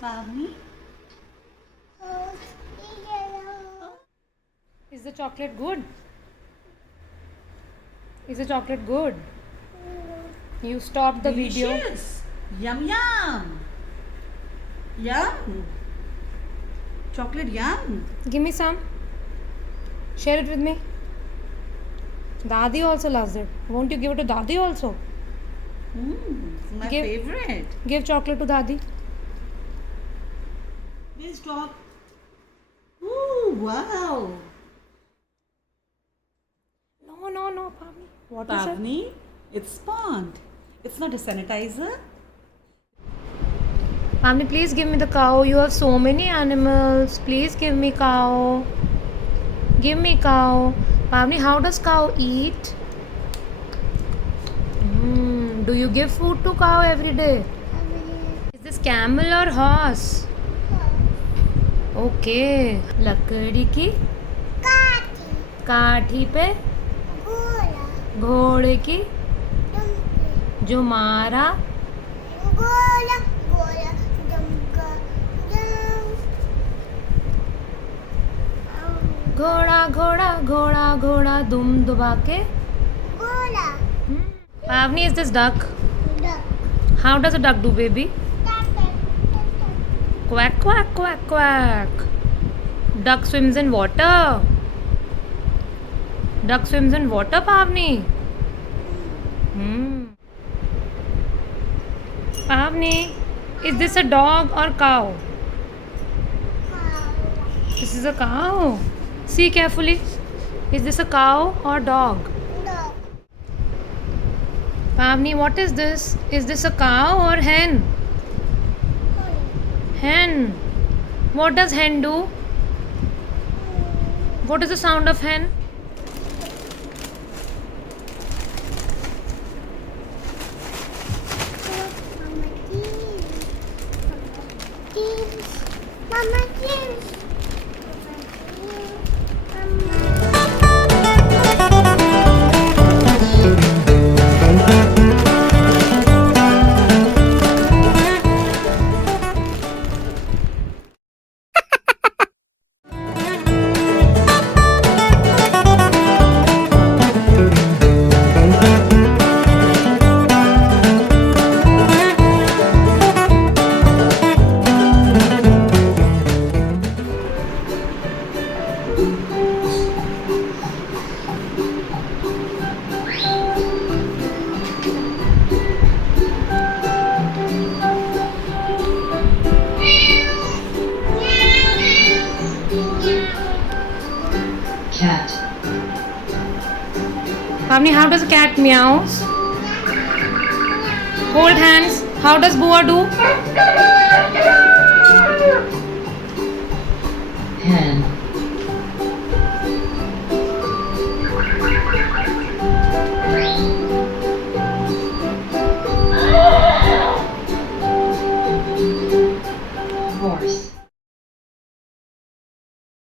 Pavni? Is the chocolate good? Is the chocolate good? You stopped the video. Delicious. Yum yum. Yum. Chocolate yum. Give me some. Share it with me. Dadi also loves it. Won't you give it to Dadi also? It's my Give- favorite. Give chocolate to Dadi. Let's talk. Ooh, wow. No, Pavni. What is it? Pavni, it's spawned. It's not a sanitizer. Pavni, please give me the cow. You have so many animals. Please give me cow. Give me cow. Pavni, how does cow eat? Do you give food to cow every day? Is this camel or horse? Okay. लकड़ी की काठी पे घोड़े की जो मारा घोड़ा घोड़ा घोड़ा घोड़ा दुम दुबा के Pavni, is this duck? How does a duck do, baby? Quack quack quack quack. Duck swims in water. Duck swims in water, Pavni. Pavni, is this a dog or cow? This is a cow. See carefully. Is this a cow or dog? Pavni, what is this? Is this a cow or hen? Hen. What does hen do? What is the sound of hen? Mama, cheers. Cat. Pavni, how does a cat meows? Hold hands. How does boa do? Hen.